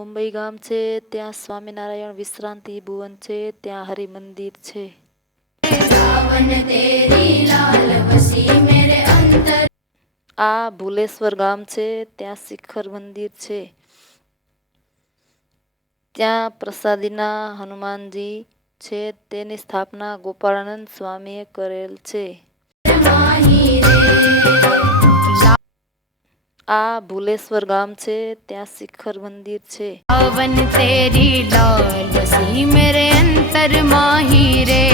મુંબઈ ગામ છે ત્યાં સ્વામિનારાયણ વિશ્રાંતિ ભુવન છે, ત્યાં હરિ મંદિર છે. આ ભુલેશ્વર ગામ છે ત્યાં શિખર મંદિર છે, ત્યાં પ્રસાદીના હનુમાનજી છે, તેની સ્થાપના ગોપાળાનંદ સ્વામીએ કરેલ છે. આ ભુલેશ્વર ગામ છે ત્યાં શિખર મંદિર છે. पावन तेरी लाल बसी मेरे अंतर माही रे।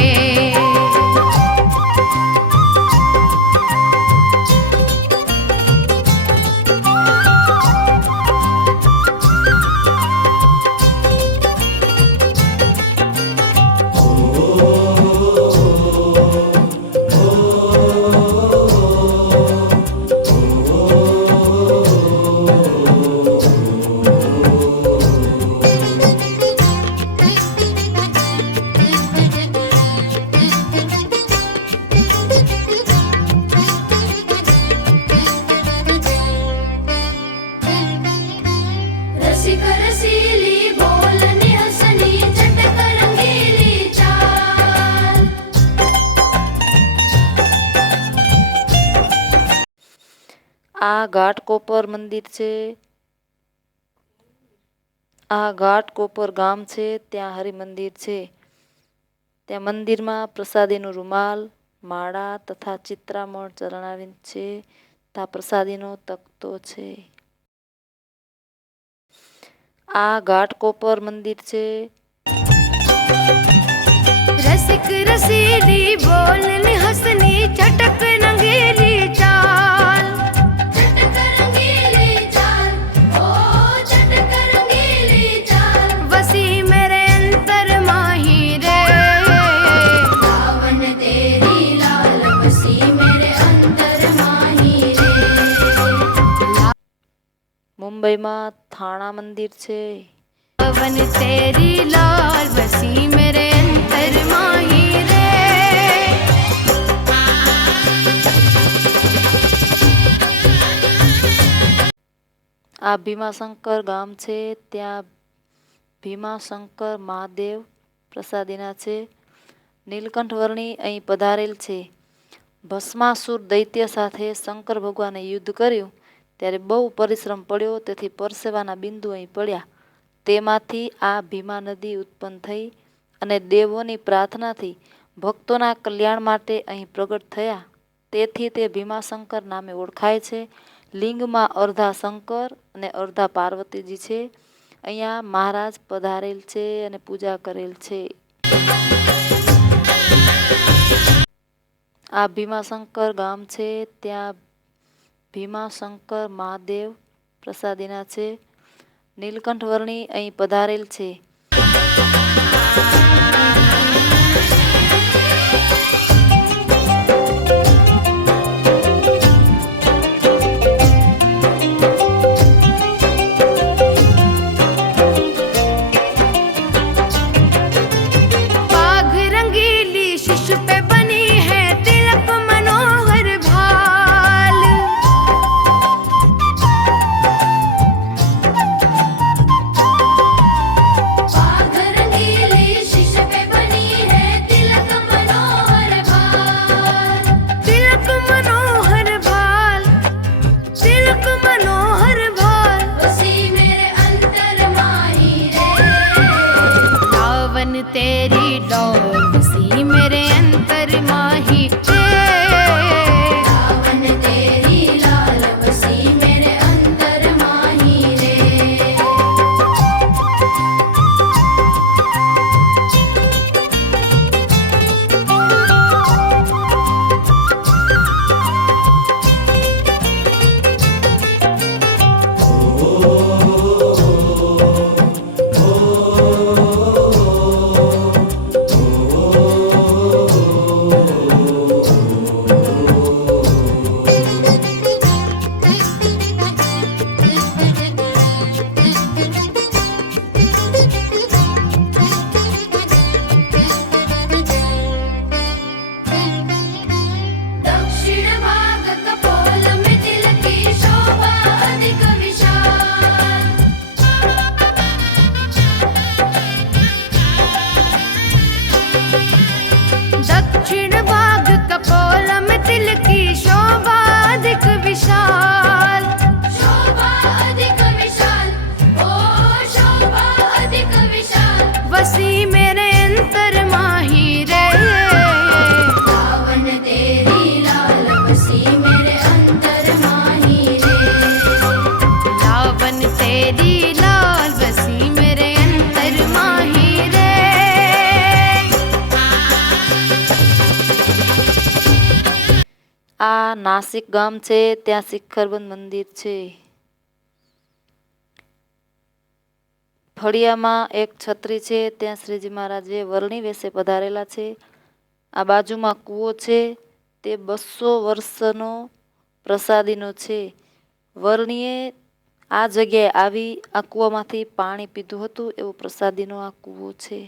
આ ઘાટકોપર મંદિર છે, આ ઘાટકોપર ગામ છે ત્યાં હરિ મંદિર છે, ત્યાં મંદિરમાં પ્રસાદીનું રૂમાલ, માળા તથા ચિત્રામણ ચરણાવી છે, ત્યાં પ્રસાદીનો તખતો છે. આ ઘાટકોપર મંદિર છે. रसिक रसीली बोलनी हंसनी चटक रंगीली चाल, चटक रंगीली चाल, ओ चटक रंगीली चाल, बसी मेरे अंतर माही रे। पावन तेरी लाल बसी मेरे अंतर माही रे। મુંબઈમાં થાણા મંદિર છે. पावन तेरी लाल बसी मेरे अंतर माही रे। આ ભીમાશંકર ગામ છે ત્યાં ભીમાશંકર મહાદેવ પ્રસાદીના છે, નીલકંઠ વર્ણી અહીં પધારેલ છે. ભસ્માસુર દૈત્ય સાથે શંકર ભગવાને યુદ્ધ કર્યું ત્યારે બહુ પરિશ્રમ પડ્યો, તેથી પરસેવાના બિંદુ અહીં પડ્યા. તેમાંથી આ ભીમા નદી ઉત્પન્ન થઈ અને દેવોની પ્રાર્થનાથી ભક્તોના કલ્યાણ માટે અહીં પ્રગટ થયા, તેથી તે ભીમાશંકર નામે ઓળખાય છે. લિંગમાં અર્ધા શંકર અને અર્ધા પાર્વતીજી છે. અહીંયા મહારાજ પધારેલ છે અને પૂજા કરેલ છે. આ ભીમાશંકર ગામ છે ત્યાં ભીમાશંકર મહાદેવ પ્રસાદીના છે, નીલકંઠ વર્ણી અહીં પધારેલ છે. तेरी डोर बसी मेरे अंतर माही रे। पावन तेरी लाल बसी मेरे अंतर माही रे। નાસિક ગામ છે, ત્યાં શિખરબંધ મંદિર છે. ફળિયામાં એક છત્રી છે, ત્યાં શ્રીજી મહારાજે વરણી વેશે પધારેલા છે. આ બાજુમાં કૂવો છે, તે 200 વર્ષનો પ્રસાદીનો છે. વરણીએ આ જગ્યાએ આવી આ કૂવામાંથી પાણી પીધું હતું, એવો પ્રસાદીનો આ કૂવો છે.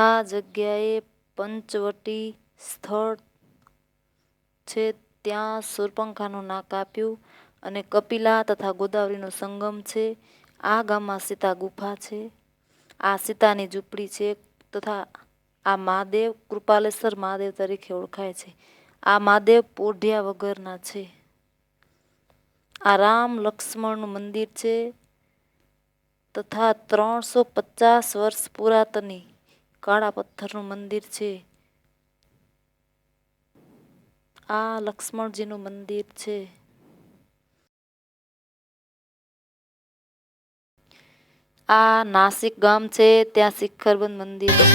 આ જગ્યાએ પંચવટી સ્થળ છે, ત્યાં શૂર્પણખાનું નાક કાપ્યું અને કપિલા તથા ગોદાવરીનો સંગમ છે. આ ગામમાં સીતા ગુફા છે. આ સીતાની ઝૂંપડી છે તથા આ મહાદેવ કૃપાલેશ્વર મહાદેવ તરીકે ઓળખાય છે. આ મહાદેવ પોઢિયા વગરના છે. આ રામ લક્ષ્મણનું મંદિર છે તથા 350 વર્ષ પુરાતની કાળા પથ્થરનું મંદિર છે. આ લક્ષ્મણજીનું મંદિર છે. આ નાસિક ગામ છે, ત્યાં શિખરબંધ મંદિર છે.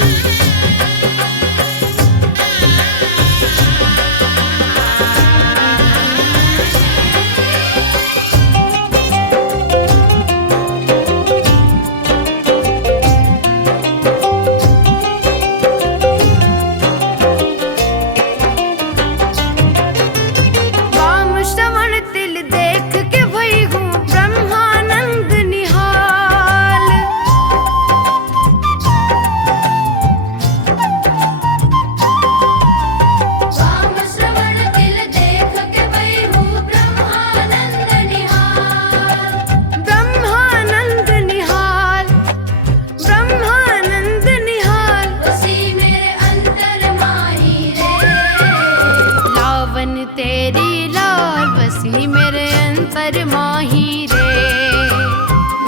तेरी लाल बसी मेरे अंतर माही रे,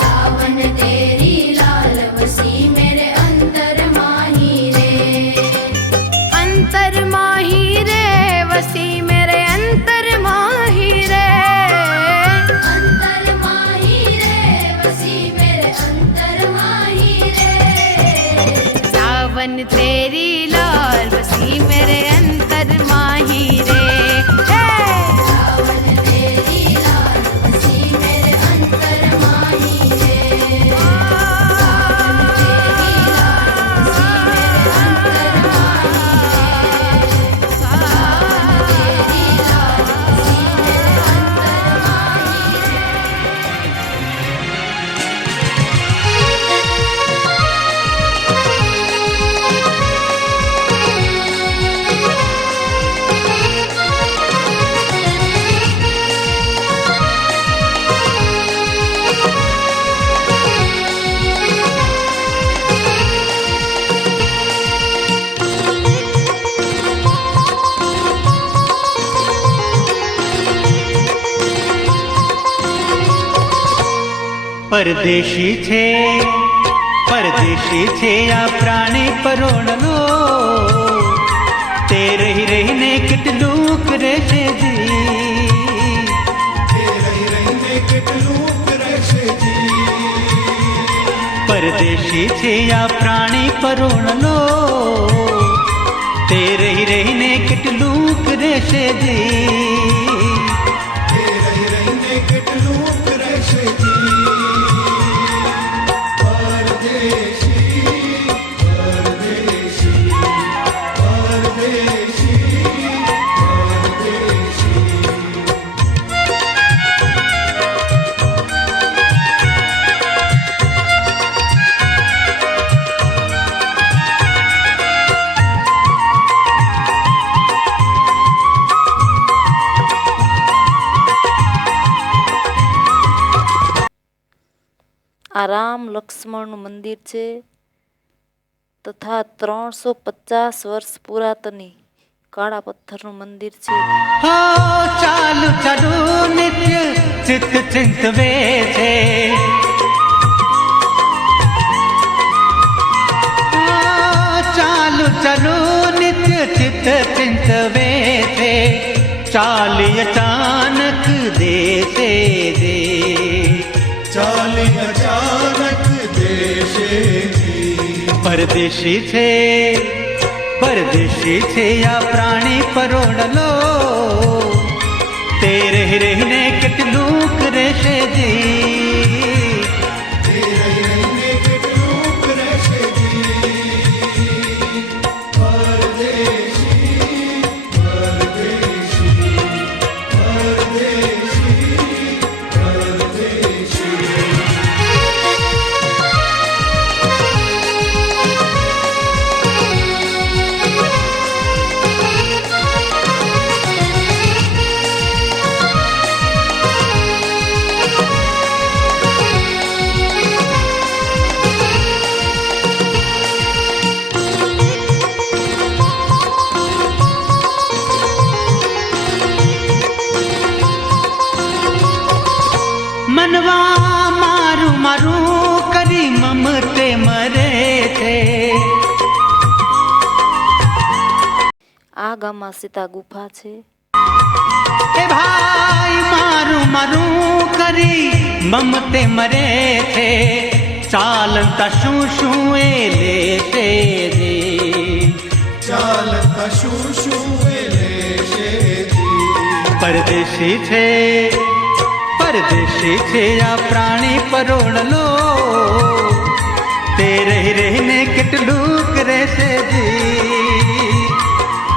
सावन तेरी लाल बसी मेरे अंतर माही रे, सावन तेरी लाल बसी मेरे अंतर माही रे, सावन तेरी लाल बसी मेरे अंतर माही रे. પરદેશી છે આ પ્રાણી પરોણનો, તે રહી રહીને કેટલું કરે છે જી, પરદેશી છે આ પ્રાણી પરોણનો, તે રહી રહીને કેટલું કરે છે જી, આ રામ લક્ષ્મણનું મંદિર છે તથા 350 વર્ષ પુરાતની કાળા પથ્થરનું મંદિર છે. હો ચાલુ ચાલુ નિત્ય ચિત્ત ચિંતવે છે, ચાલુ ચાલુ નિત્ય ચિત્ત ચિંતવે છે, ચાલી અચાનક દેશે દે, ચાલી અચાનક દેશે જી. પરદેશી છે પરદેશી છે આ પ્રાણી પરોડલો, તે રહી રહીને કેટલું રહેશે જી, તે રહી રહીને કેટલું રહેશે જી. પરદેશી પરદેશી પરદેશી પરદેશી. મનવા મારું મારું કરી મમતે મરે છે. આ ગામમાં સીતા ગુફા છે. એ ભાઈ મારું મારું કરી મમતે મરે છે, ચાલતા શું શું એ લેશે જી, ચાલતા શું શું એ લેશે જી. પરદેશી છે પરદેશી છે આ પ્રાણી પરોડલો, તે રહી રહીને કેટલું રહેશે જી,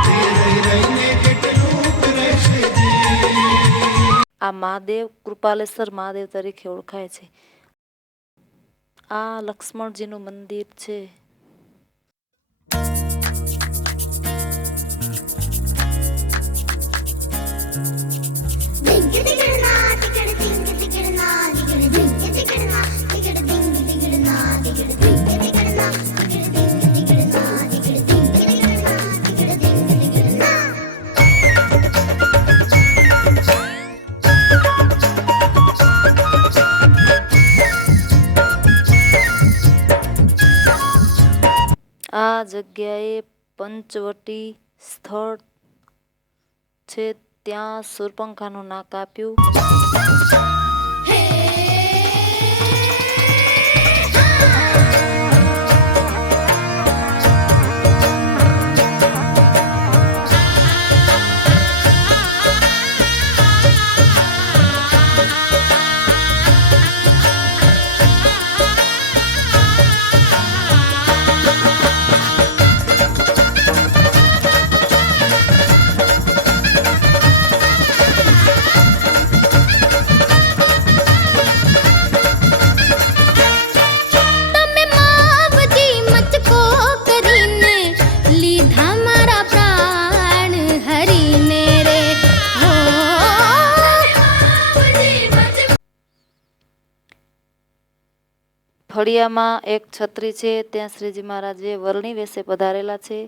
તે રહી રહીને કેટલું રહેશે જી. આ મહાદેવ કૃપાલેશ્વર મહાદેવ તરીકે ઓળખાય છે. આ લક્ષ્મણજીનું મંદિર છે. આ જગ્યાએ પંચવટી સ્થળ છે. ત્યાં સુરપંખાનું નાક આપ્યું. ફળિયામાં એક છત્રી છે. ત્યાં શ્રીજી મહારાજે વરણી વેશે પધારેલા છે.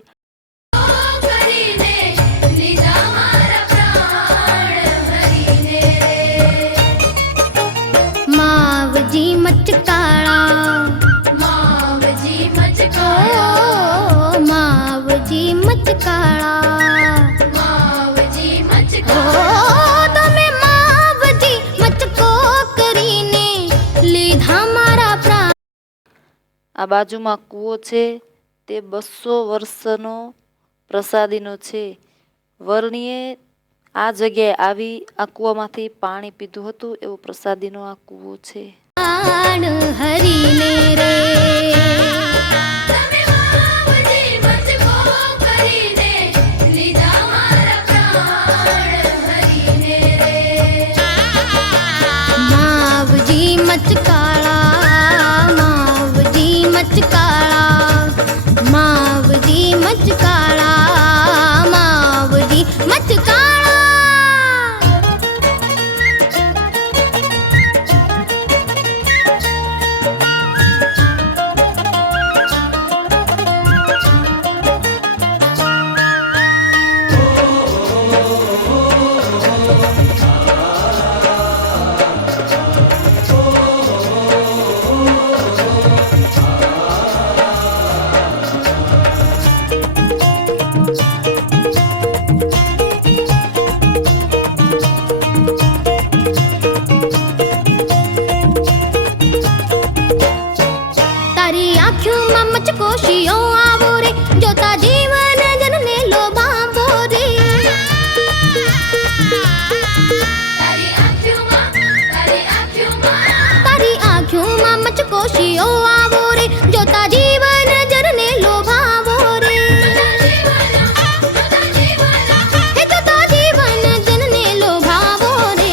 માવજી મચકાળા માવજી મચકાળા માવજી મચકાળા માવજી મચકાળા તમે માવજી મચકો કરીને લીધા મારા પ્રાણ. આ બાજુમાં કૂવો છે. તે 200 વર્ષનો પ્રસાદીનો છે. વરણીએ આ જગ્યાએ આવી આ કૂવામાંથી પાણી પીધું હતું. એવો પ્રસાદીનો આ કૂવો છે. હરીને રે માવજી મચકાળા માવજી મચકાળા માવજી મચકાળા માવજી મચકાળા. કોશિયો આવો રે જોતા જીવન જરને લોભાવો રે હે જોતા જીવન જનને લોભાવો રે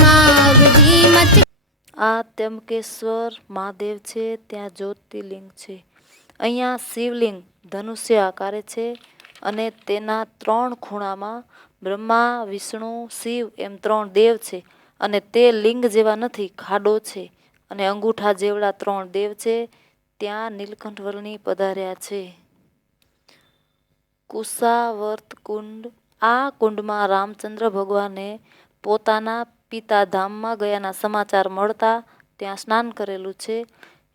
માવજી મચ આ ત્ર્યંબકેશ્વર મહાદેવ છે, ત્યાં જ્યોતિર્લિંગ છે. અહીંયા શિવલિંગ ધનુષ્ય આકારે છે અને તેના 3 ખૂણામાં બ્રહ્મા, વિષ્ણુ, શિવ એમ 3 દેવ છે. અને તે લિંગ જેવા નથી, ખાડો છે અને અંગૂઠા જેવડા 3 દેવ છે. ત્યાં નીલકંઠ વર્ણી પધાર્યા છે. કુશાવર્ત કુંડ. આ કુંડમાં રામચંદ્ર ભગવાને પોતાના પિતા ધામમાં ગયાના સમાચાર મળતા ત્યાં સ્નાન કરેલું છે.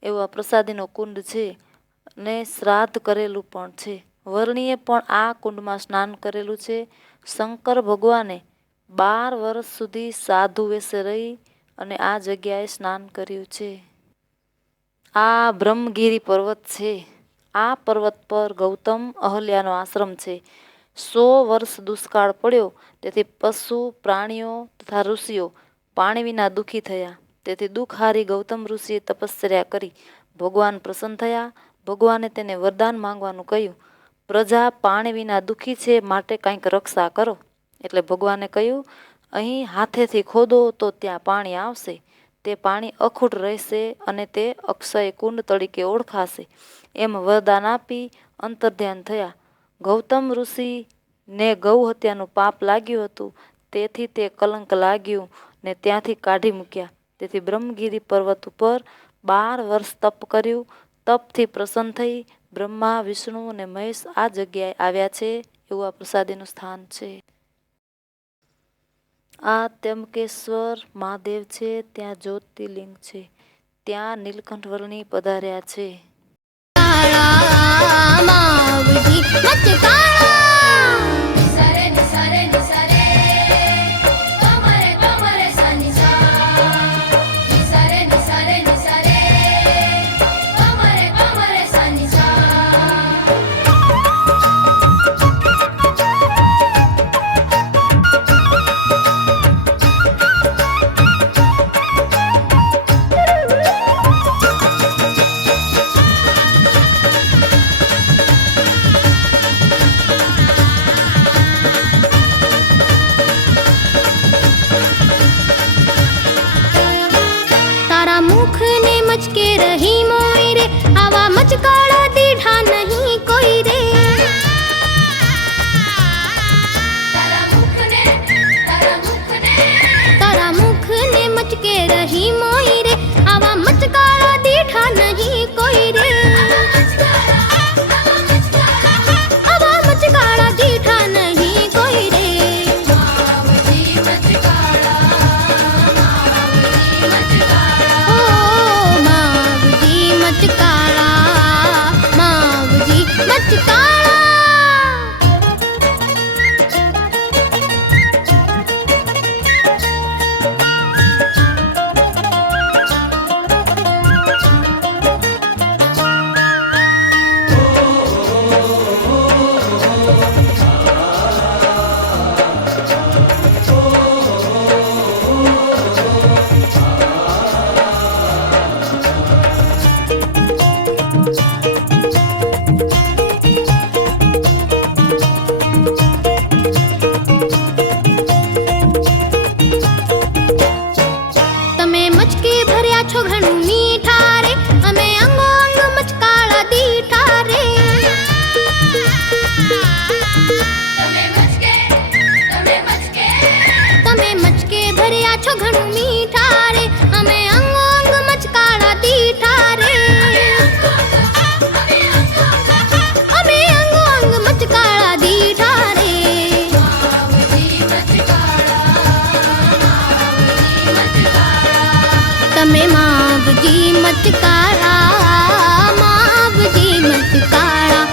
એવો આ પ્રસાદીનો કુંડ છે અને શ્રાદ્ધ કરેલું પણ છે. વર્ણીએ પણ આ કુંડમાં સ્નાન કરેલું છે. શંકર ભગવાને 12 વર્ષ સુધી સાધુ વેશે રહી અને આ જગ્યાએ સ્નાન કર્યું છે. આ બ્રહ્મગીરી પર્વત છે. આ પર્વત પર ગૌતમ અહલ્યાનો આશ્રમ છે. 100 વર્ષ દુષ્કાળ પડ્યો, તેથી પશુ, પ્રાણીઓ તથા ઋષિઓ પાણી વિના દુઃખી થયા. તેથી દુઃખહારી ગૌતમ ઋષિએ તપશ્ચર્યા કરી. ભગવાન પ્રસન્ન થયા. ભગવાને તેને વરદાન માંગવાનું કહ્યું. પ્રજા પાણી વિના દુઃખી છે, માટે કંઈક રક્ષા કરો. એટલે ભગવાને કહ્યું, અહીં હાથેથી ખોદો તો ત્યાં પાણી આવશે. તે પાણી અખૂટ રહેશે અને તે અક્ષય કુંડ તરીકે ઓળખાશે. એમ વરદાન આપી અંતર્ધ્યાન થયા. ગૌતમ ઋષિને ગૌ હત્યાનું પાપ લાગ્યું હતું, તેથી તે કલંક લાગ્યું ને ત્યાંથી કાઢી મૂક્યા. તેથી બ્રહ્મગીરી પર્વત ઉપર 12 વર્ષ તપ કર્યું. તપથી પ્રસન્ન થઈ બ્રહ્મા, વિષ્ણુ અને મહેશ આ જગ્યાએ આવ્યા છે. એવું આ પ્રસાદીનું સ્થાન છે. આ ત્ર્યંબકેશ્વર મહાદેવ છે, ત્યાં જ્યોતિર્લિંગ છે. ત્યાં નીલકંઠ વર્ણી પધાર્યા છે. માવજી મચ કાળા નિસરે નિસરે નિસરે કમરે કમરે સનિસા નિસરે નિસરે નિસરે કમરે કમરે સનિસા મુખને મચકે રહી મોય રે આવા મચકાળા દીઠા નહીં કોઈ રે તારા મુખને મચકે રહી મોય રે આવા મચકાળા દીઠા નહીં કોઈ રે આવા મચકાળા દીઠા નહીં કોઈ રે મચકાળા માવજી મચકાળા છો ઘણું મીઠા રે અમે અંગો અંગ મચકાળા દીઠા રે તમે મચકે ભર્યા છો ઘણું મીઠા રે અમે અંગો અંગ મચકાળા દીઠા રે અમે અંગો અંગ મચકાળા દીઠા રે તમે માવજી મચકાળા માવજી મચકાળા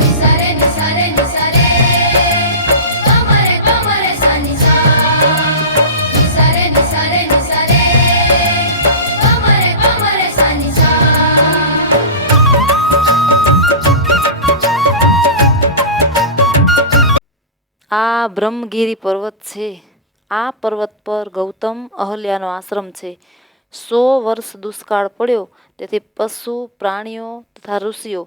નિસરે નિસરે નિસરે કમરે કમરે સનિસા નિસરે નિસરે નિસરે કમરે કમરે સનિસા આ આ બ્રહ્મગીરી પર્વત છે. આ પર્વત પર ગૌતમ અહલ્યાનો આશ્રમ છે. 100 વર્ષ દુષ્કાળ પડ્યો, તેથી પશુ પ્રાણીઓ તથા ઋષિઓ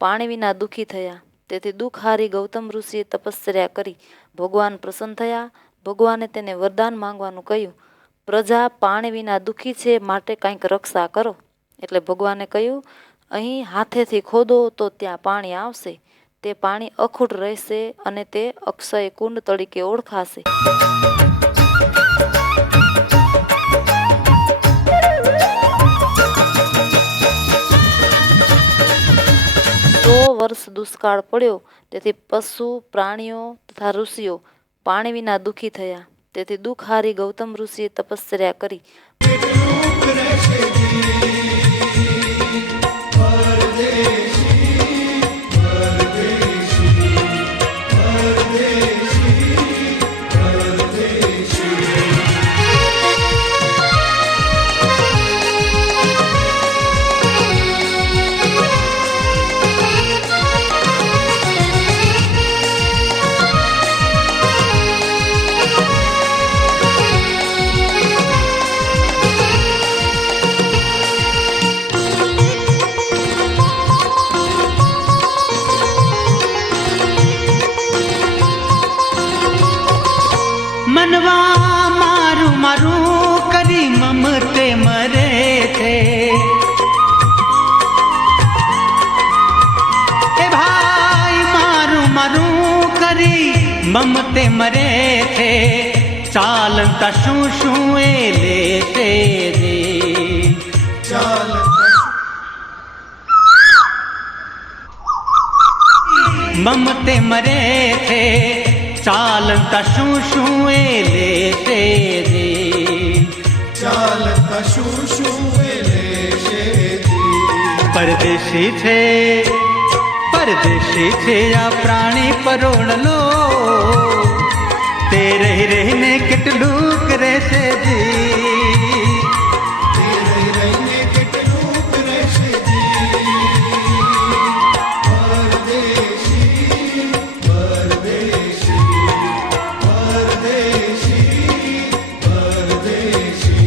પાણી વિના દુઃખી થયા. તેથી દુઃખહારી ગૌતમ ઋષિએ તપશ્ચર્યા કરી. ભગવાન પ્રસન્ન થયા. ભગવાને તેને વરદાન માંગવાનું કહ્યું. પ્રજા પાણી વિના દુઃખી છે, માટે કંઈક રક્ષા કરો. એટલે ભગવાને કહ્યું, અહીં હાથેથી ખોદો તો ત્યાં પાણી આવશે. તે પાણી અખૂટ રહેશે અને તે અક્ષય કુંડ તરીકે ઓળખાશે. 100 વર્ષ દુષ્કાળ પડ્યો, તેથી પશુ પ્રાણીઓ તથા ઋષિઓ પાણી વિના દુઃખી થયા. તેથી દુઃખહારી ગૌતમ ઋષિએ તપશ્ચર્યા કરી. કેટલુંક રહેશે જી પરદેશી પરદેશી પરદેશી પરદેશી મનવા મારું મારું કરી મમતે મરે છે. એ ભાઈ મારું મારું કરી મમતે મરે છે. ચાલતા શું શું એ લેશે રે. ચાલતા મમતે મરે છે. ચાલતા શું શું એ લેશે રે. ચાલતા શું શું એ લેશે જી પરદેશી છે પરદેશી છે આ પ્રાણી પરોણલો. તે રહી રહીને કેટલુંક રહેશે જી. તે રહી રહીને કેટલુંક રહેશે જી પરદેશી પરદેશી પરદેશી પરદેશી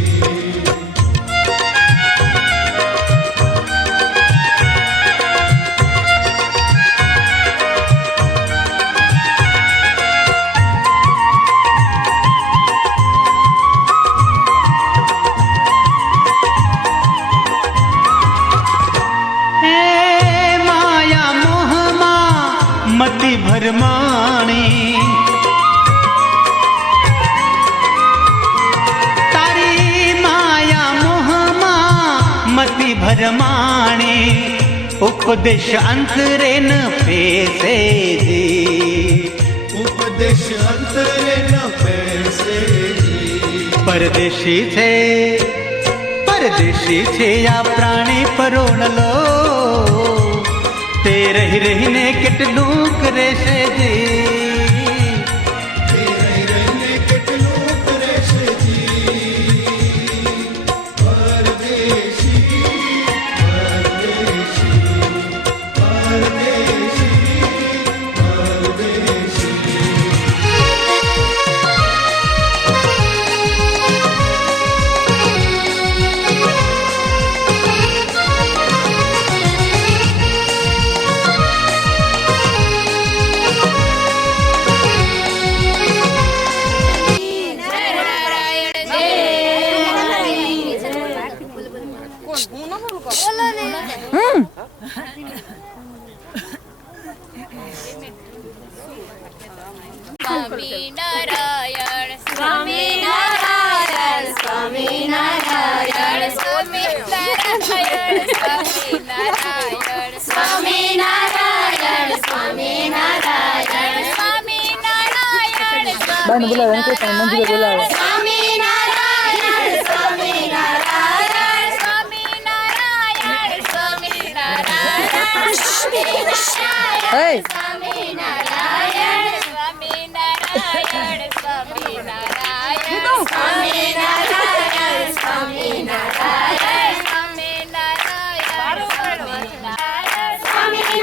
હે માયા મોહમાં મતિ ભરમાણી. તારી માયા મોહમાં મતિ ભરમાણી. ઉપદેશ અંતરે ન પેસે જી. ઉપદેશ અંતરે ન પેસે જી પરદેશી છે પરદેશી છે આ પ્રાણી પરોણલો. તે રહી રહીને કેટલુંક રહેશે જી. તે રહી રહીને કેટલુંક રહેશે જી પરદેશી પરદેશી પરદેશી પરદેશી સ્વામિનારાયણ સ્વામિનારાયણ સ્વામિનારાયણ સ્વામિનારાયણ સ્વામિનારાયણ સ્વામિનારાયણ સ્વામિનારાયણ સ્વામિનારાયણ બાને બોલાવે, અંકિત અને મંજુને બોલાવે. સ્વામિનારાયણ સ્વામિનારાયણ સ્વામિનારાયણ સ્વામિનારાયણ સ્વામિનારાયણ હે સ્વામિનારાયણ સ્વામિનારાયણ સ્વામિનારાયણ સ્વામિનારાયણ સ્વામિનારાયણ સ્વામિનારાયણ સ્વામિનારાયણ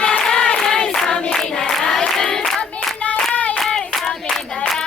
સ્વામિનારાયણ સ્વામિનારાયણ સ્વામિનારાયણ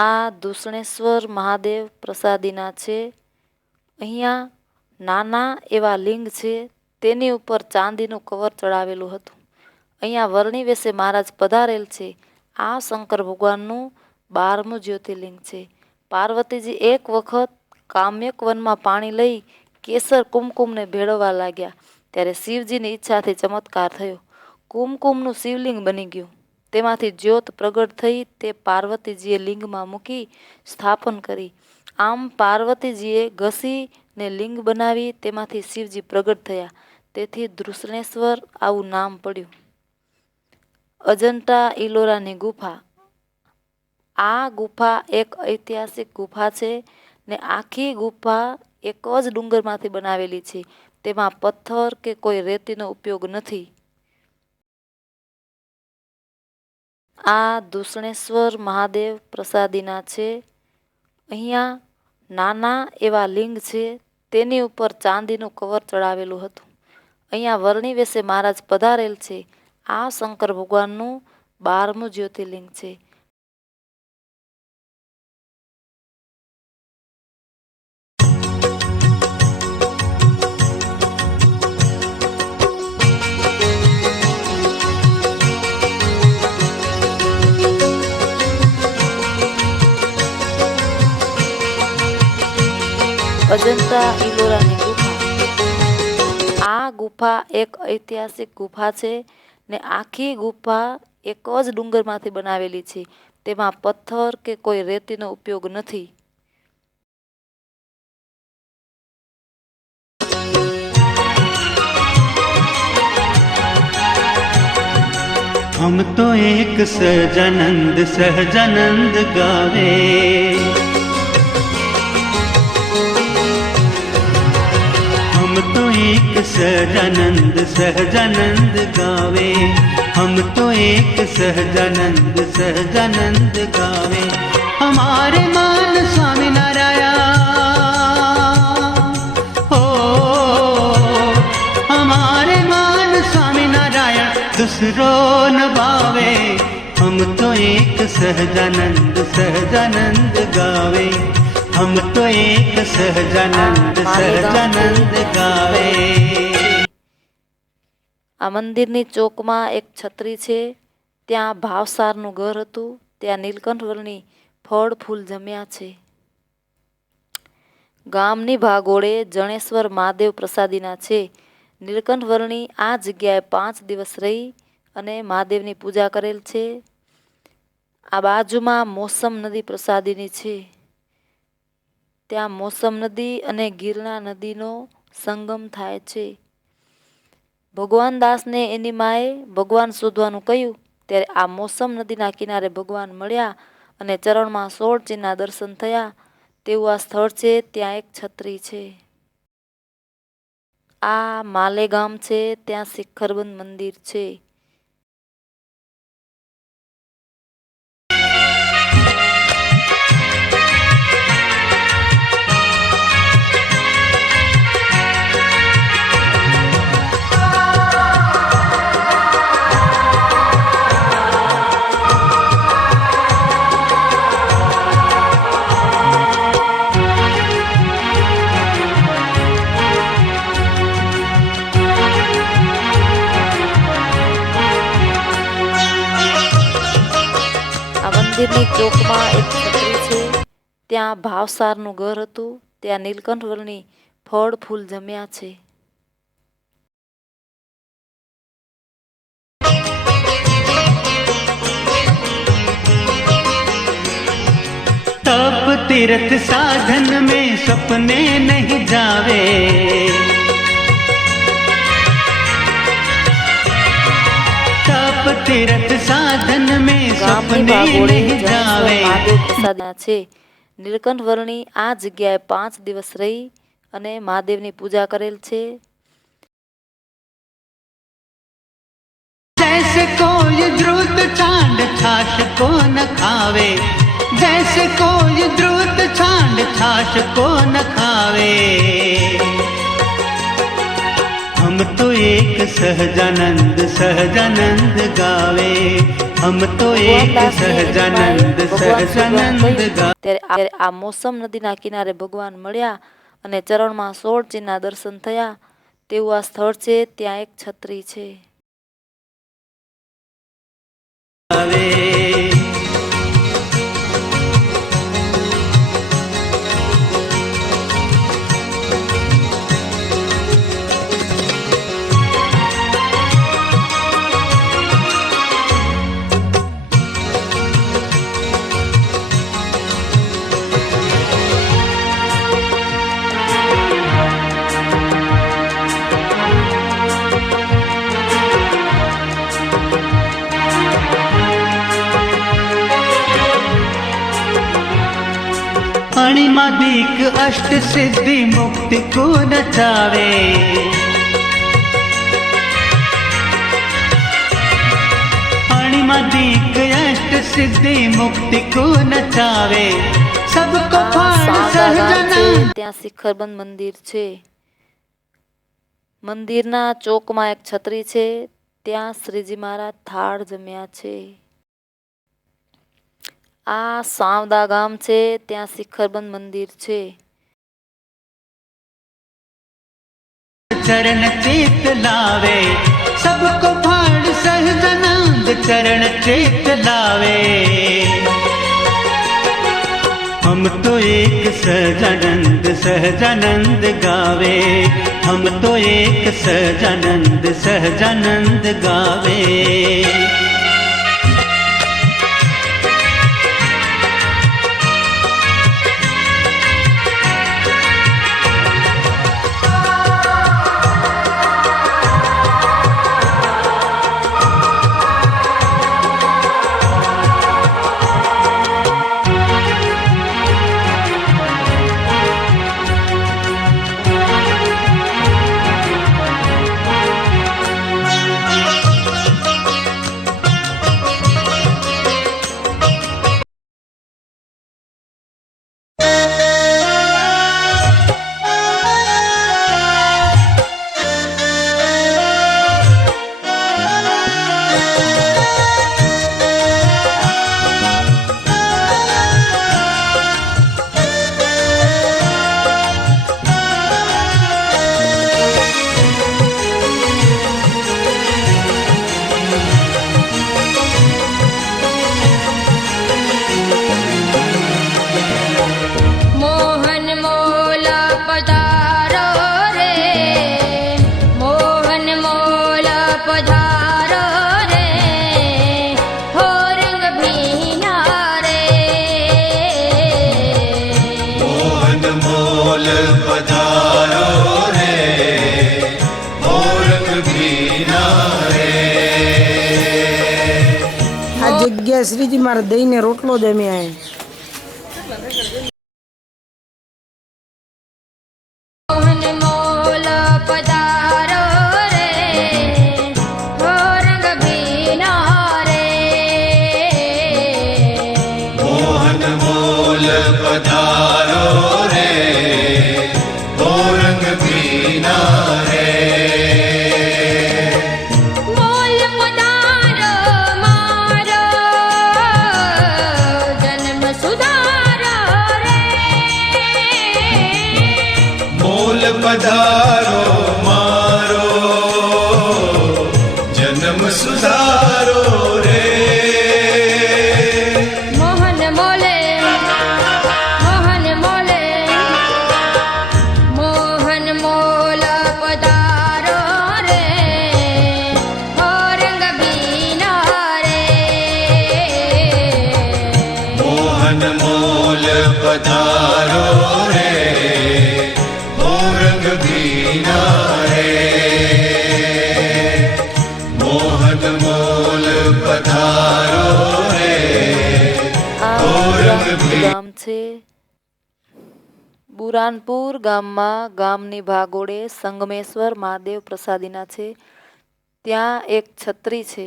આ દૂષણેશ્વર મહાદેવ પ્રસાદીના છે. અહીંયા નાના એવા લિંગ છે, તેની ઉપર ચાંદીનું કવર ચડાવેલું હતું. અહીંયા વર્ણી વેશે મહારાજ પધારેલ છે. આ શંકર ભગવાનનું 12મું જ્યોતિર્લિંગ છે. પાર્વતીજી એક વખત કામ્યક વનમાં પાણી લઈ કેસર કુમકુમને ભેળવવા લાગ્યા, ત્યારે શિવજીની ઈચ્છાથી ચમત્કાર થયો. કુમકુમનું શિવલિંગ બની ગયું. તેમાંથી જ્યોત પ્રગટ થઈ તે પાર્વતીજીએ લિંગમાં મૂકી સ્થાપન કરી. આમ પાર્વતીજીએ ઘસીને લિંગ બનાવી તેમાંથી શિવજી પ્રગટ થયા. તેથી દૂષણેશ્વર આવું નામ પડ્યું. અજંટા ઇલોરાની ગુફા. આ ગુફા એક ઐતિહાસિક ગુફા છે ને આખી ગુફા એક જ ડુંગરમાંથી બનાવેલી છે. તેમાં પથ્થર કે કોઈ રેતીનો ઉપયોગ નથી. આ દૂષણેશ્વર મહાદેવ પ્રસાદીના છે. અહીંયા નાના એવા લિંગ છે, તેની ઉપર ચાંદીનું કવર ચડાવેલું હતું. અહીંયા વર્ણી વેશે મહારાજ પધારેલ છે. આ શંકર ભગવાનનું 12મું જ્યોતિર્લિંગ છે. અજંતા ઇલોરાની ગુફા. આ ગુફા એક ઐતિહાસિક ગુફા છે ને આખી ગુફા એક જ ડુંગરમાંથી બનાવેલી છે. તેમાં પથ્થર કે કોઈ રેતીનો ઉપયોગ નથી. हम तो एक सहजानंद सहजानंद गावे, हम तो एक सहजानंद सहजानंद गावे, हम तो एक सहजानंद सहजानंद गावे। हमारे मान स्वामी नारायण हो, हमारे मान स्वामी नारायण दूसरो न भावे। हम तो एक सहजानंद सहजानंद गावे, हम तो एक सहजानंद सहजानंद गावे। આ મંદિરની ચોકમાં એક છત્રી છે. ત્યાં ભાવસારનું ઘર હતું. ત્યાં નીલકંઠ વર્ણી ફળ ફૂલ જમ્યા છે. ગામની ભાગોળે જણેશ્વર મહાદેવ પ્રસાદીના છે. નીલકંઠ વર્ણી આ જગ્યાએ 5 દિવસ રહી અને મહાદેવની પૂજા કરેલ છે. આ બાજુમાં મોસમ નદી પ્રસાદીની છે. ત્યાં મોસમ નદી અને ગિરણા નદીનો સંગમ થાય છે. ભગવાન દાસને એની માએ ભગવાન શોધવાનું કહ્યું ત્યારે આ મોસમ નદીના કિનારે ભગવાન મળ્યા અને ચરણમાં 16 ચિહ્નના દર્શન થયા તેવું આ સ્થળ છે. ત્યાં એક છત્રી છે. આ માલેગામ છે. ત્યાં શિખરબંધ મંદિર છે. મંદિરની ચોકમાં એક છત્રી છે. ત્યાં ભાવસારનું ઘર હતું. ત્યાં નીલકંઠ વર્ણની ફળ ફૂલ જમ્યા છે. तप तीर्थ साधन में सपने नहीं जावे, तप तीर्थ साधन में ગામની सपने ભાગોળે नहीं જનેશ્વર जावे। મહાદેવ પ્રસાદના છે. નીલકંઠ વર્ણી આ જગ્યાએ 5 દિવસ રહી અને મહાદેવની પૂજા કરેલ છે. जैसे कोई द्रुत छांड छाछ को न खावे, जैसे कोई द्रुत छांड छाछ को न खावे, हम तो एक सहजानंद सहजानंद गावे, हम तो एक सहजानंद सहजानंद गावे। ત્યારે આ મોસમ નદીના કિનારે ભગવાન મળ્યા અને ચરણમાં 16 ચિહ્નના દર્શન થયા તેવું આ સ્થળ છે. ત્યાં એક છત્રી છે. अणिमादिक अष्ट सिद्धि मुक्ति को नचावे, अणिमादिक अष्ट सिद्धि मुक्ति को नचावे, सबको આ फाड़ સાંદા ગામ છે. सहजानंद। ત્યાં શિખરબંધ મંદિર છે. મંદિરના ચોકમાં એક છત્રી છે. ત્યાં શ્રીજી મહારાજ થાળ જમ્યા છે. આ સાવદા ગામ છે. ત્યાં શિખરબંધ મંદિર છે. चरण चेत लावे, सबको फाड़ सहजानंद चरण चेत लावे, हम तो एक सहजानंद सहजानंद गावे, हम तो एक सहजानंद सहजानंद गावे। શ્રીજી મારે દઈને રોટલો જમ્યા હે. મોહન મોલ પધારો રે હો રંગ ભીના રે મોહન મોલ પધારો રે ઓ રંગ ભીના રે મોલ પધારો મારો જન્મ સુધારો રે મોલ પધારો મારો જન્મ સુધારો રે Mohan Moll Mohan Moll Mohan mall પધારો રે હો રંગ ભીના રે મોહન મોલ પધારો રે ઓ રંગ ભીના રે મોહન મોલ પધારો રે આ ઓ રંગ બુરાનપુર ગામ છે. બુરાનપુર ગામમાં ગામની ભાગોળે સંગમેશ્વર મહાદેવ પ્રસાદીના છે. ત્યાં એક છત્રી છે.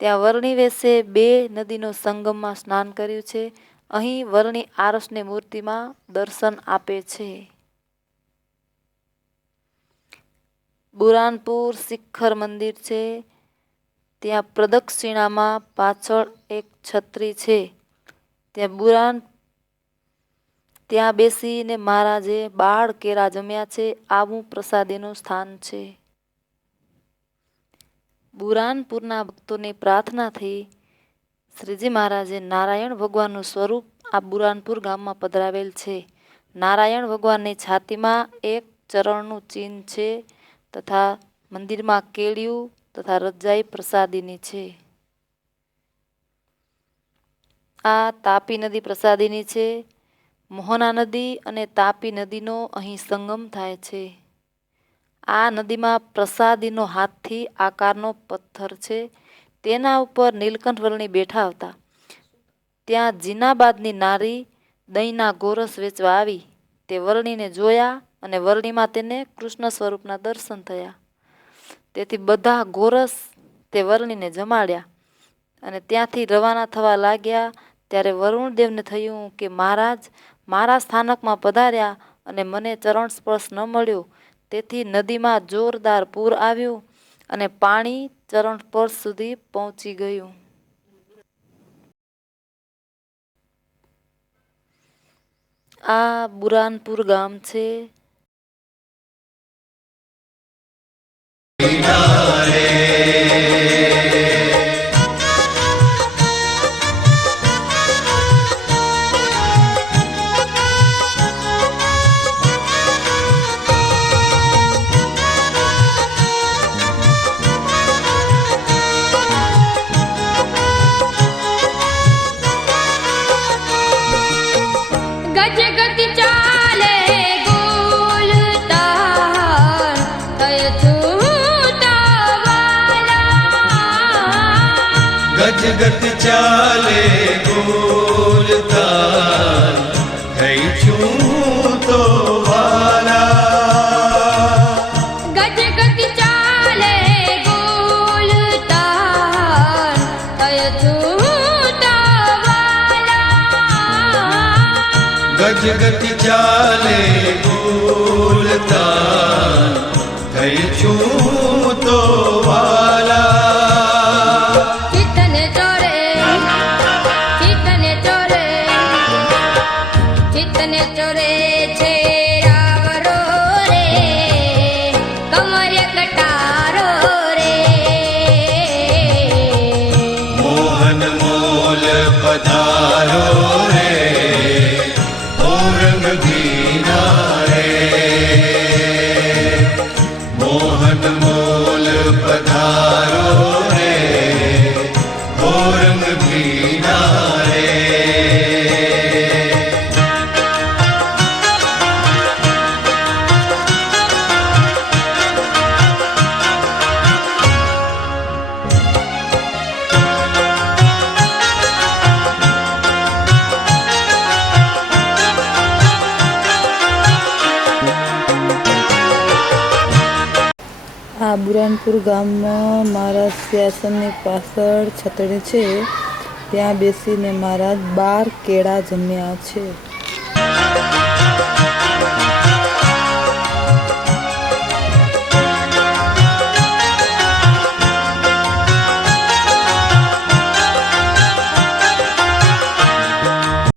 ત્યાં વરણી વેશે 2 નદીનો સંગમમાં સ્નાન કર્યું છે. અહીં વરણી આરસની મૂર્તિમાં દર્શન આપે છે. બુરાનપુર શિખર મંદિર છે. ત્યાં પ્રદક્ષિણામાં પાછળ એક છત્રી છે. ત્યાં બેસીને મહારાજે બાળ કેરા જમ્યા છે. આવું પ્રસાદીનું સ્થાન છે. બુરાનપુરના ભક્તોની પ્રાર્થનાથી શ્રીજી મહારાજે નારાયણ ભગવાનનું સ્વરૂપ આ બુરાનપુર ગામમાં પધરાવેલ છે. નારાયણ ભગવાનની છાતીમાં એક ચરણનું ચિહ્ન છે તથા મંદિરમાં કેળિયું તથા રજાઈ પ્રસાદીની છે. આ તાપી નદી પ્રસાદીની છે. મોહના નદી અને તાપી નદીનો અહીં સંગમ થાય છે. આ નદીમાં પ્રસાદીનો હાથથી આકારનો પથ્થર છે. તેના ઉપર નીલકંઠ વર્ણી બેઠા હતા. ત્યાં જીનાબાદની નારી દહીંના ગોરસ વેચવા આવી. તે વર્ણીને જોયા અને વર્ણીમાં તેને કૃષ્ણ સ્વરૂપના દર્શન થયા. તેથી બધા ગોરસ તે વર્ણીને જમાડ્યા અને ત્યાંથી રવાના થવા લાગ્યા. ત્યારે વરુણદેવને થયું કે મહારાજ મારા સ્થાનકમાં પધાર્યા અને મને ચરણ સ્પર્શ ન મળ્યો. તેથી નદીમાં જોરદાર પૂર આવ્યું અને પાણી ચરણ સ્પર્શ સુધી પહોંચી ગયું. આ બુરાનપુર ગામ છે. ગજ ગતિ ચાલે ગોલ તાર થય છૂટા વાલા ગજ ગત ચાલે ગોલતાન થઈ છું તો વાલા ગજ ગતિ ચાલે ગોલ તાર થય છૂટા વાલા ગજ ગત ચાલે ગોલતાન થઈ છું તો વાલા ચિતને ચોરે ચિતને ચોરે ચિતને ચોરે છે રાવરો રે કમર કટારો રે મોહન મોલ પધારો રે ઓ રંગ ભીના રે મોહન મોલ આ બુરાનપુર ગામમાં મહારાજ સિંહાસનની પાછળ છતડી છે. ત્યાં બેસીને મહારાજ 12 કેળા જમ્યા છે.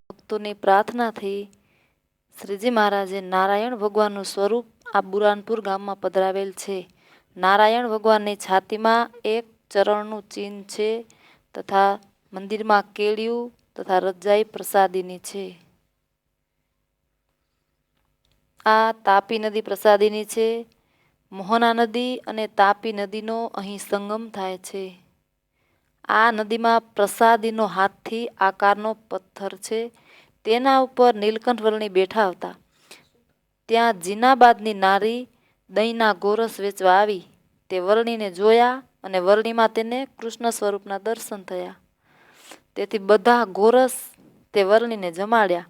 ભક્તોની પ્રાર્થનાથી શ્રીજી મહારાજે નારાયણ ભગવાનનું સ્વરૂપ આ બુરાનપુર ગામમાં પધરાવેલ છે. નારાયણ ભગવાનની છાતીમાં એક ચરણનું ચિહ્ન છે તથા મંદિરમાં કેળિયું તથા રજાઈ પ્રસાદીની છે. આ તાપી નદી પ્રસાદીની છે. મોહના નદી અને તાપી નદીનો અહીં સંગમ થાય છે. આ નદીમાં પ્રસાદીનો હાથથી આકારનો પથ્થર છે. તેના ઉપર નીલકંઠ વર્ણી બેઠા હતા. ત્યાં જીનાબાદની નારી દહીંના ગોરસ વેચવા આવી. તે વર્ણીને જોયા અને વર્ણીમાં તેને કૃષ્ણ સ્વરૂપના દર્શન થયા. તેથી બધા ગોરસ તે વર્ણીને જમાડ્યા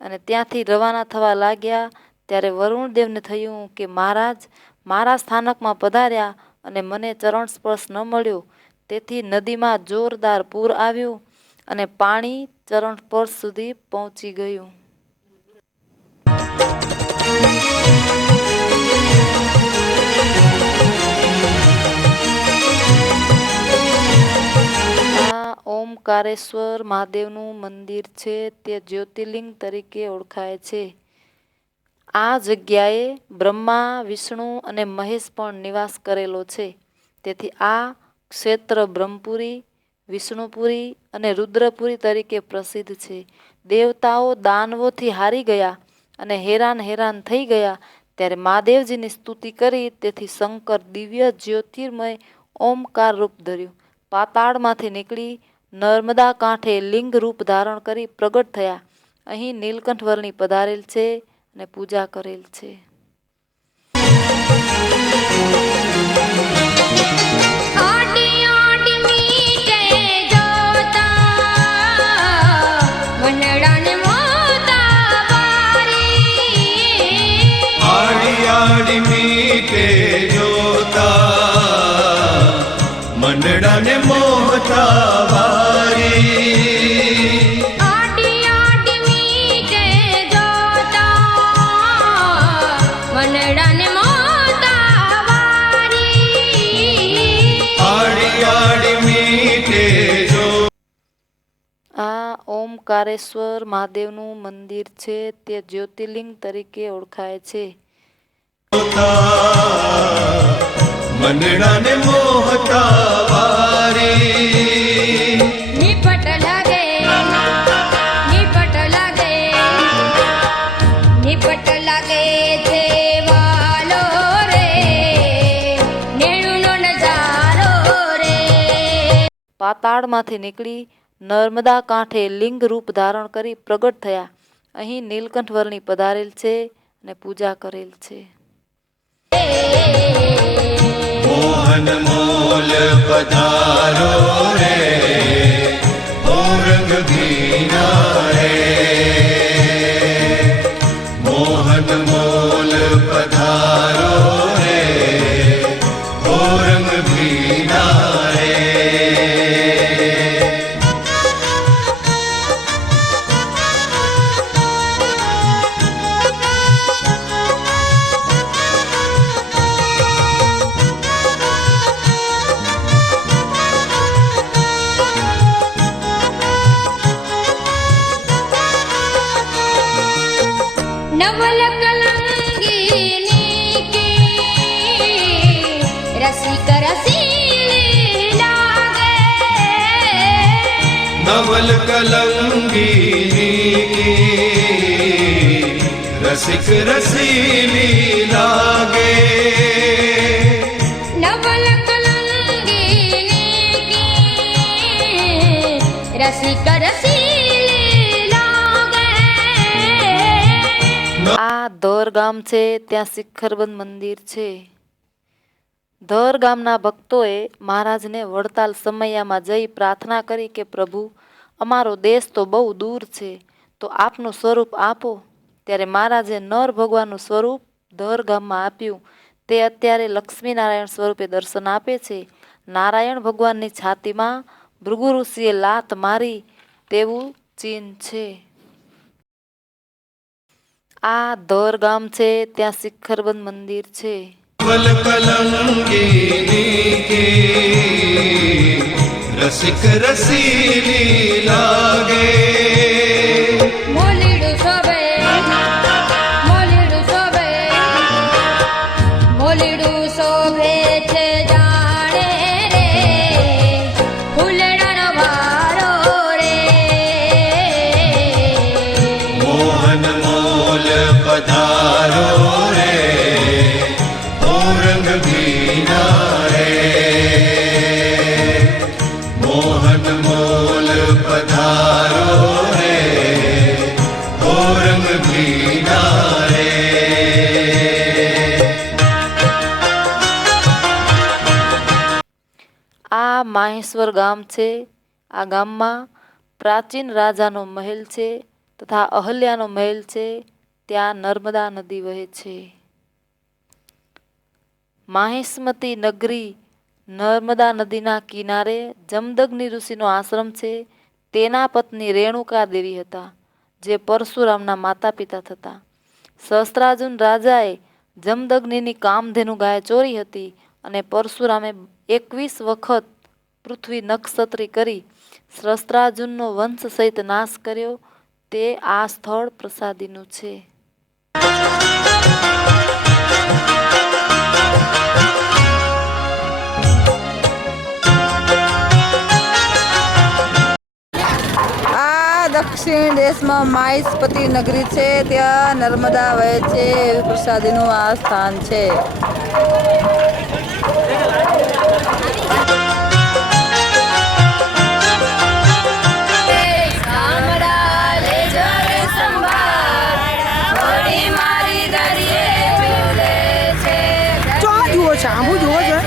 અને ત્યાંથી રવાના થવા લાગ્યા. ત્યારે વરુણદેવને થયું કે મહારાજ મારા સ્થાનકમાં પધાર્યા અને મને ચરણ સ્પર્શ ન મળ્યો. તેથી નદીમાં જોરદાર પૂર આવ્યું અને પાણી ચરણ સ્પર્શ સુધી પહોંચી ગયું. આ ઓમકારેશ્વર મહાદેવનું મંદિર છે. તે જ્યોતિર્લિંગ તરીકે ઓળખાય છે. આ જગ્યાએ બ્રહ્મા, વિષ્ણુ અને મહેશ પણ નિવાસ કરેલો છે. તેથી આ ક્ષેત્ર બ્રહ્મપુરી, વિષ્ણુપુરી અને રુદ્રપુરી તરીકે પ્રસિદ્ધ છે. દેવતાઓ દાનવોથી હારી ગયા અને હેરાન થઈ ગયા ત્યારે મહાદેવજીની સ્તુતિ કરી. તેથી શંકર દિવ્ય જ્યોતિર્મય ઓમકાર રૂપ ધર્યું. પાતાળમાંથી નીકળી નર્મદા કાંઠે લિંગ રૂપ ધારણ કરી પ્રગટ થયા. અહીં નીલકંઠ વર્ણી પધારેલ છે અને પૂજા કરેલ છે. આડી આડી મીટે જોતા મનડાને મોતા વારી. આડી આડી મીટે જોતા મનડાને મોહતા વારી. આડી આડી મીટે જોતા મનડાને મોતા વારી. આડી આડી મીટે જો આ ઓમકારેશ્વર મહાદેવનું મંદિર છે. તે જ્યોતિર્લિંગ તરીકે ઓળખાય છે. મનડાને મોહતા વારી. નિપટ લાગે નિપટ લાગે નિપટ લાગે છે વાલો રે નેણુનો નજારો રે. પાતાળમાંથી નીકળી નર્મદા કાંઠે લિંગ રૂપ ધારણ કરી પ્રગટ થયા. અહીં નીલકંઠ વર્ણી પધારેલ છે અને પૂજા કરેલ છે. મોહન મોલ પધારો રે ઔરંગ ભીના રે. મોહન મોલ પધારો રે ઔરંગ ભીના રે. નવલ કલંગીની કી રસિક રસીલી લાગે. નવલ કલંગીની રસિક રસીલી લાગે. નવલ કલંગીની કી રસિક રસીલી લાગે. આ ધર ગામ છે. ત્યાં શિખરબંધ મંદિર છે. ધર ગામના ભક્તોએ મહારાજને વડતાલ સમૈયામાં જઈ પ્રાર્થના કરી કે પ્રભુ અમારો દેશ તો બહુ દૂર છે, તો આપનું સ્વરૂપ આપો. ત્યારે મહારાજે નર ભગવાનનું સ્વરૂપ ધર ગામમાં આપ્યું. તે અત્યારે લક્ષ્મીનારાયણ સ્વરૂપે દર્શન આપે છે. નારાયણ ભગવાનની છાતીમાં ભૃગુ ઋષિએ લાત મારી તેવું ચિહ્ન છે. આ ધોર ગામ છે, ત્યાં શિખરબંધ મંદિર છે. वल कलंगिनी के रसिक रसीली लागे મોલીડું શોભે મોલીડું શોભે મોલીડું શોભે છે જાણે રે ફૂલડાનો વારો રે मोहन मोल पधारो रे ओ रंग भीना रे मोहन मोल पधारो रे ओ रंग भीना रे આ માહેશ્વર ગામ છે. આ ગામમાં પ્રાચીન રાજાનો મહેલ છે તથા અહલ્યાનો મહેલ છે. ત્યાં નર્મદા નદી વહે છે. માહિષ્મતી નગરી નર્મદા નદીના કિનારે જમદગ્નિ ઋષિનો આશ્રમ છે. તેના પત્ની રેણુકા દેવી હતા, જે પરશુરામના માતા પિતા થતા. સહસ્ત્રાર્જુન રાજાએ જમદગ્નિની કામધેનુ ગાય ચોરી હતી અને પરશુરામે 21 વખત પૃથ્વી નક્ષત્રી કરી સહસ્ત્રાર્જુનનો વંશ સહિત નાશ કર્યો. તે આ સ્થળ પ્રસાદીનું છે. આ દક્ષિણ દેશમાં માહિષ્મતી નગરી છે. ત્યાં નર્મદા વહે છે. એવી પ્રસાદીનું આ સ્થાન છે. ગામડા લેજો રે સંભાળ હોડી મારી દરિયે ઝૂલે છે ચો જુઓ છે, આંબુ જુઓ છે.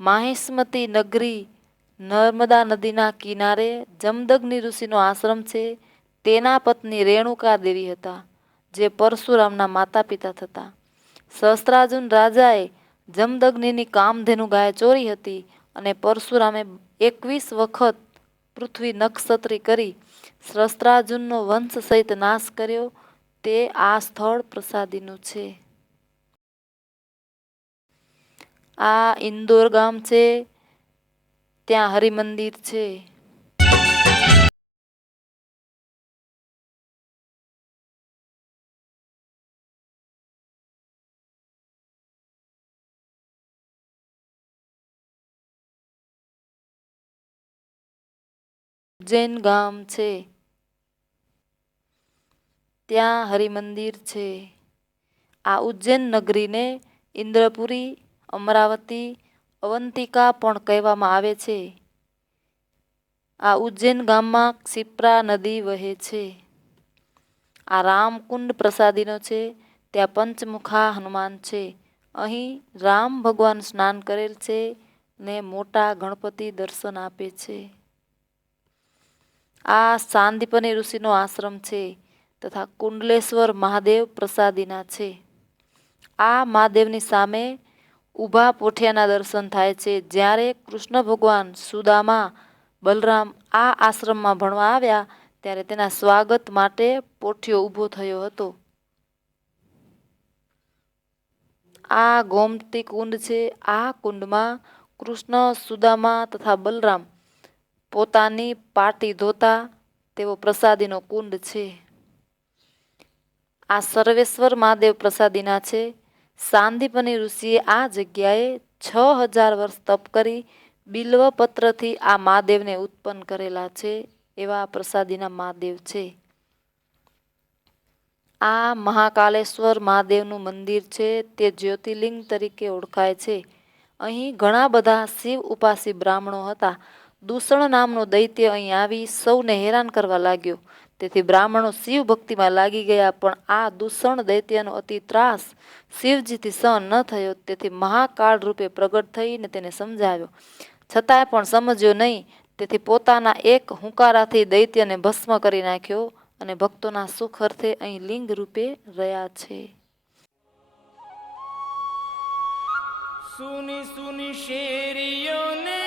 માહિષ્મતી નગરી નર્મદા નદીના કિનારે જમદગ્નિ ઋષિનો આશ્રમ છે. તેના પત્ની રેણુકા દેવી હતા, જે પરશુરામના માતા પિતા થતા. સહસ્ત્રાર્જુન રાજાએ જમદગ્નિની કામધેનુ ગાય ચોરી હતી અને પરશુરામે 21 વખત પૃથ્વી નક્ષત્રી કરી સહસ્ત્રાર્જુનનો વંશ સહિત નાશ કર્યો. તે આ સ્થળ પ્રસાદીનું છે. આ ઇન્દોર ગામ છે, ત્યાં હરિમંદિર છે. ઉજ્જૈન ગામ છે, ત્યાં હરિમંદિર છે. આ ઉજ્જૈન નગરીને ઇન્દ્રપુરી, અમરાવતી, અવંતિકા પણ કહેવામાં આવે છે. આ ઉજ્જૈન ગામમાં ક્ષિપ્રા નદી વહે છે. આ રામકુંડ પ્રસાદીનો છે, ત્યાં પંચમુખા હનુમાન છે. અહીં રામ ભગવાન સ્નાન કરેલ છે ને મોટા ગણપતિ દર્શન આપે છે. આ સાંદીપની ઋષિનો આશ્રમ છે તથા કુંડલેશ્વર મહાદેવ પ્રસાદીના છે. આ મહાદેવની સામે ઊભા પોઠિયાના દર્શન થાય છે. જ્યારે કૃષ્ણ ભગવાન, સુદામા, બલરામ આ આશ્રમમાં ભણવા આવ્યા ત્યારે તેના સ્વાગત માટે પોઠિયો ઊભો થયો હતો. આ ગોમતી કુંડ છે. આ કુંડમાં કૃષ્ણ, સુદામા તથા બલરામ પોતાની પાટી ધોતા તેવો પ્રસાદીનો કુંડ છે. આ સર્વેશ્વર મહાદેવ પ્રસાદીના છે. સાંદીપની ઋષિએ આ જગ્યાએ 6000 વર્ષ તપ કરી બિલ્વપત્રથી આ મહાદેવને ઉત્પન્ન કરેલા છે. એવા પ્રસાદીના મહાદેવ છે. આ મહાકાલેશ્વર મહાદેવનું મંદિર છે, તે જ્યોતિર્લિંગ તરીકે ઓળખાય છે. અહીં ઘણા બધા શિવ ઉપાસી બ્રાહ્મણો હતા. દૂષણ નામનો દૈત્ય અહીં આવી સૌને હેરાન કરવા લાગ્યો. તેથી બ્રાહ્મણો શિવ ભક્તિમાં લાગી ગયા, પણ આ દૂષણ દૈત્યનો અતિ ત્રાસ શિવજીથી સહન ન થયો. તેથી મહાકાળ રૂપે પ્રગટ થઈને તેને સમજાવ્યો, છતાંય પણ સમજ્યો નહીં. તેથી પોતાના એક હુંકારાથી દૈત્યને ભસ્મ કરી નાખ્યો અને ભક્તોના સુખ અર્થે અહીં લિંગ રૂપે રહ્યા છે. સુની સુની શેરીઓને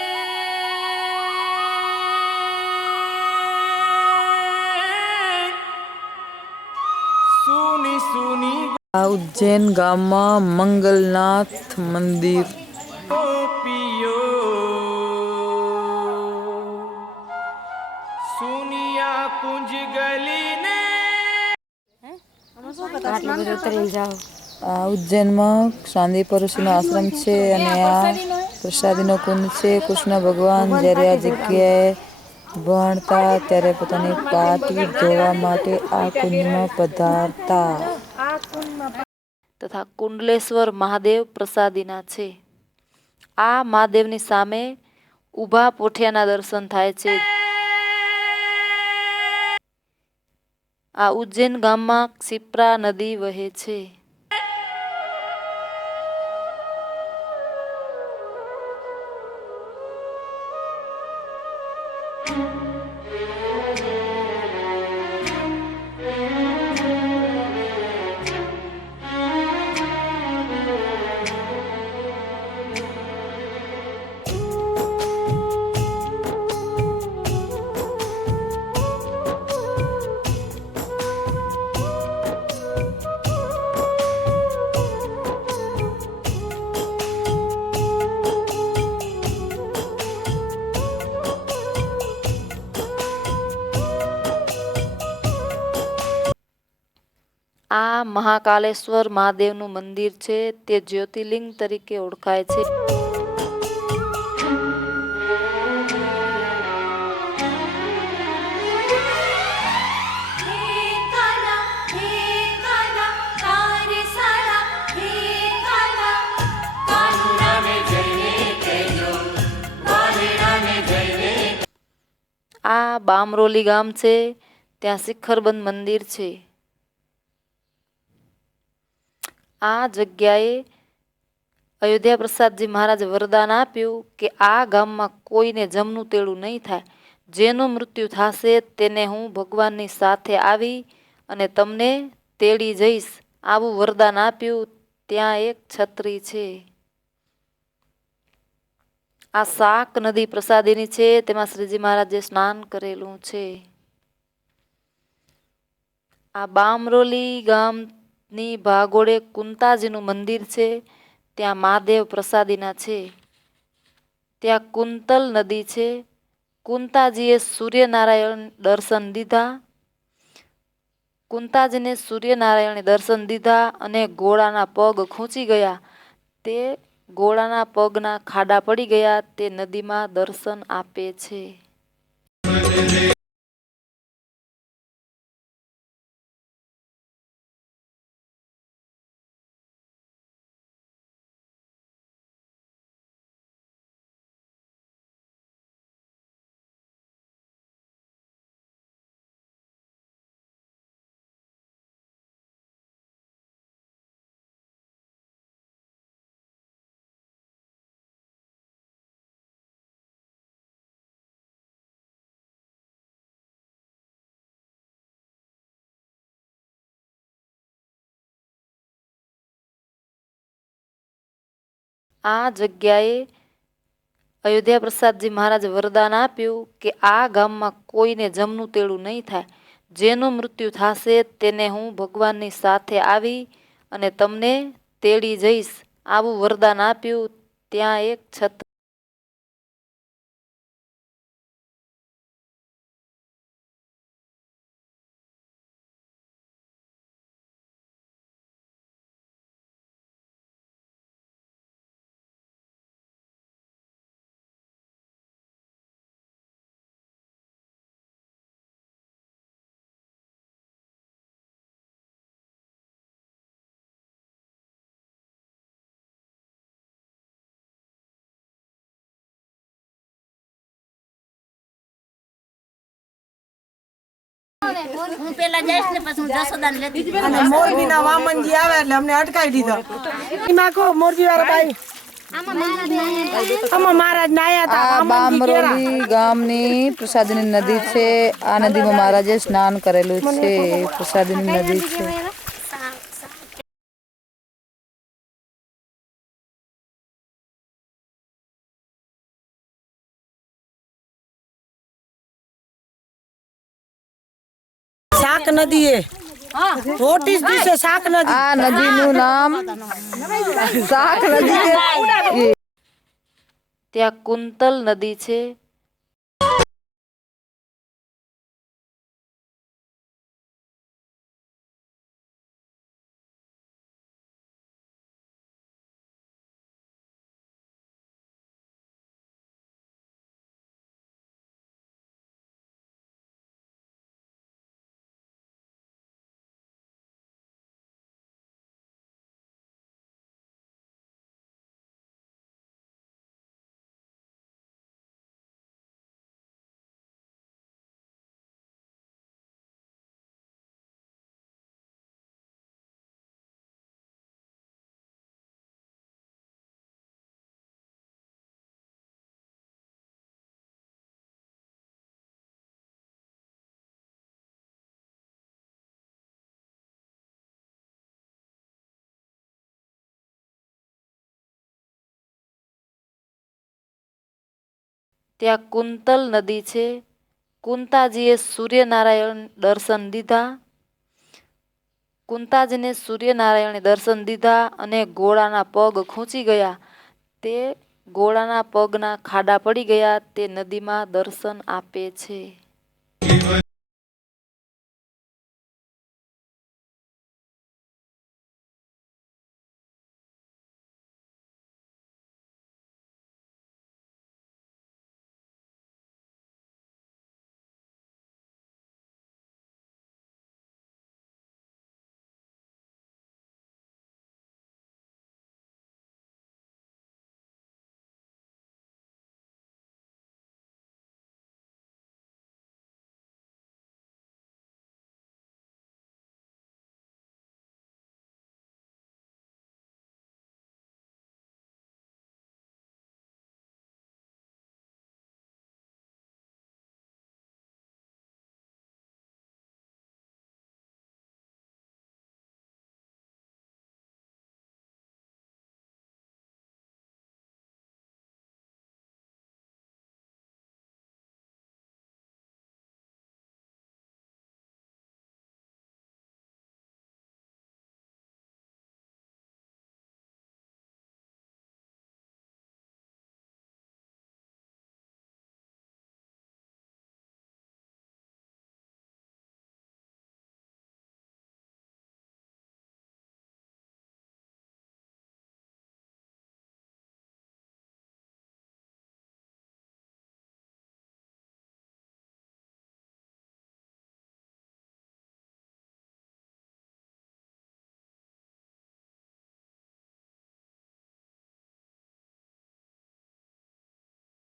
સુની સુની આ ઉજ્જૈન ગામમાં મંગલનાથ મંદિર. ગોપીઓ સુનિયા કુંજ ગલીને આ ઉજ્જૈનમાં સાંદીપર ઋષિનો આશ્રમ છે અને આ પ્રસાદીનો કુંડ છે. કૃષ્ણ ભગવાન જ્યારે આ જગ્યાએ ભણતા ત્યારે પોતાની પાટી ધોવા માટે આ કુંડમાં પધારતા. તથા કુંડલેશ્વર મહાદેવ પ્રસાદીના છે. આ મહાદેવની સામે ઊભા પોઠિયાના દર્શન થાય છે. આ ઉજ્જૈન ગામમાં ક્ષિપ્રા નદી વહે છે. આ મહાકાલેશ્વર મહાદેવનું મંદિર છે, તે જ્યોતિર્લિંગ તરીકે ઓળખાય છે. આ બામરોલી ગામ છે, ત્યાં શિખરબંધ મંદિર છે. આ જગ્યાએ અયોધ્યા પ્રસાદજી મહારાજે વરદાન આપ્યું કે આ ગામમાં કોઈને જમનું તેડું નહીં થાય. જેનું મૃત્યુ થશે તેને હું ભગવાનની સાથે આવી અને તમને તેડી જઈશ, આવું વરદાન આપ્યું. ત્યાં એક છત્રી છે. આ શાક નદી પ્રસાદીની છે, તેમાં શ્રીજી મહારાજે સ્નાન કરેલું છે. આ બામરોલી ગામની ભાગોળે કુંતાજીનું મંદિર છે, ત્યાં મહાદેવ પ્રસાદીના છે. ત્યાં કુંતલ નદી છે. કુંતાજીએ સૂર્યનારાયણ દર્શન દીધા. કુંતાજીને સૂર્યનારાયણે દર્શન દીધા અને ઘોડાના પગ ખૂંચી ગયા. તે ઘોડાના પગના ખાડા પડી ગયા. તે નદીમાં દર્શન આપે છે. આ જગ્યાએ અયોધ્યા પ્રસાદજી મહારાજે વરદાન આપ્યું કે આ ગામમાં કોઈને જમનું તેડું નહીં થાય. જેનું મૃત્યુ થશે તેને હું ભગવાનની સાથે આવી અને તમને તેડી જઈશ. આવું વરદાન આપ્યું. ત્યાં એક છત્ર હું પેલા જઈશ ને પછી હું જસોદાને લેતી જઈશ. અને મોરબીના વામનજી આવે એટલે અમને અટકાવી દીધો. એમાં કહો મોરબી વાળા ભાઈ આમાં મહારાજ ના આયા આ હતા. બામરોલી ગામની પ્રસાદીની નદી છે. આ નદીમાં મહારાજે સ્નાન કરેલું છે. પ્રસાદીની નદી છે. શાક નદી એ રોટી જ છે. શાક નદી. આ નદીનું નામ શાક નદી છે. ત્યાં કુંતલ નદી છે. ત્યાં કુંતલ નદી છે. કુંતાજીએ સૂર્યનારાયણ દર્શન દીધા. કુંતાજીને સૂર્યનારાયણે દર્શન દીધા અને ઘોડાના પગ ખૂંચી ગયા. તે ઘોડાના પગના ખાડા પડી ગયા. તે નદીમાં દર્શન આપે છે.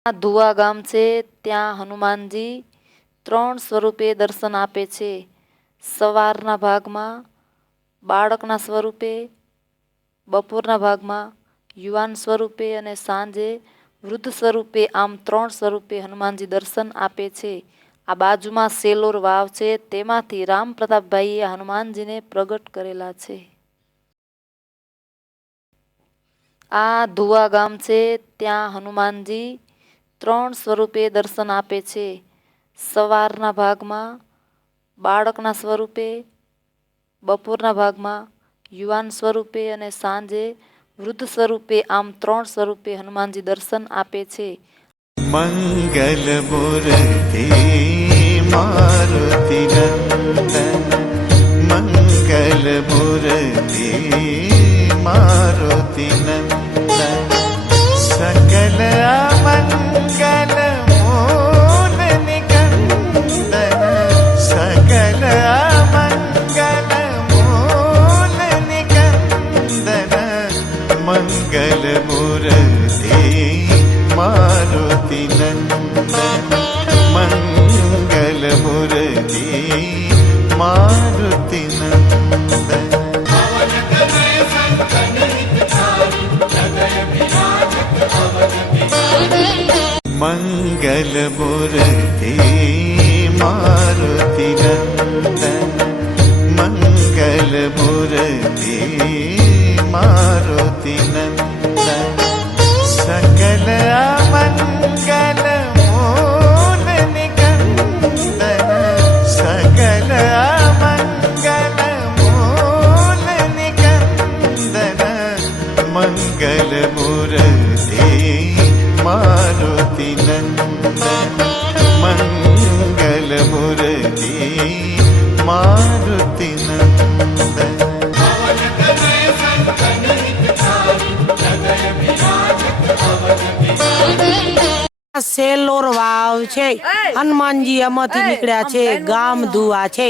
આ ધુવા ગામ છે ત્યાં હનુમાનજી 3 સ્વરૂપે દર્શન આપે છે. સવારના ભાગમાં બાળકના સ્વરૂપે, બપોરના ભાગમાં યુવાન સ્વરૂપે અને સાંજે વૃદ્ધ સ્વરૂપે, આમ 3 સ્વરૂપે હનુમાનજી દર્શન આપે છે. આ બાજુમાં સેલોર વાવ છે, તેમાંથી રામ પ્રતાપભાઈએ હનુમાનજીને પ્રગટ કરેલા છે. આ ધુવા ગામ છે ત્યાં હનુમાનજી 3 સ્વરૂપે દર્શન આપે છે. સવારના ભાગમાં બાળકના સ્વરૂપે, બપોરના ભાગમાં યુવાન સ્વરૂપે અને સાંજે વૃદ્ધ સ્વરૂપે, આમ 3 સ્વરૂપે હનુમાનજી દર્શન આપે છે. મંગલ મૂર્તિ મારુતિ નંદન, મંગલ મૂર્તિ મારુતિ નંદન, સકલ અમંગલ મૂલ નિકંદન, સકલ અમંગલ મૂલ નિકંદન, મંગલ મૂર્તિ મારુતિ નંદન, મંગલ મૂર્તિ મારુતિ નંદન. મંગલ મૂર્તિ મારુતિ નંદન, મંગલ મૂર્તિ મારુતિ નંદન, સકલ અમંગલ મૂલ નિકંદન, સકલ અમંગલ મૂલ નિકંદન, મંગલ મૂર્તિ મારુતિ નંદન, મંગલ મૂર્તિ મારુતિ નંદન. સેલોર વાવ છે. હનુમાનજી આમાંથી નીકળ્યા છે. ગામ ધુવા છે.